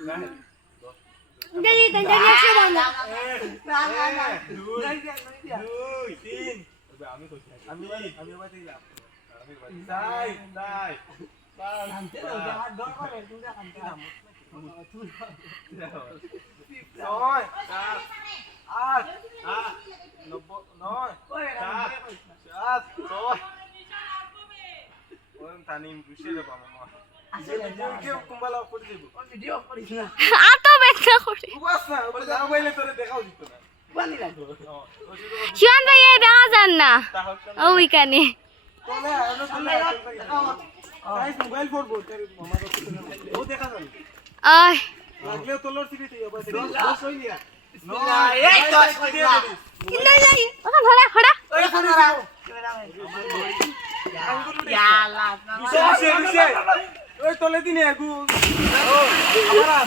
Dali, tandaan niya siya wala. দুই তিন আমি আবার দিলাম তাই তাই নয় সাত আট আট নয় সাত সাত ছয় তানিম বুঝে যাবো মামা কেউ কুম্বালা করে দেবো আতো বেটা করে বাস না মোবাইলে তোরে দেখাও দিত না শিওন ভাই এই দেখা যান না ওইখানে মোবাইল ফোন বলতে মামা ও দেখা যাবে আয় লাগলে তোলর সিটি এবার বস হই নিয়া এই তো নাই নাই ওখানে ধরা হড়া ওই খানা ইয়ালা ওই তোলে দিনে আগু আমার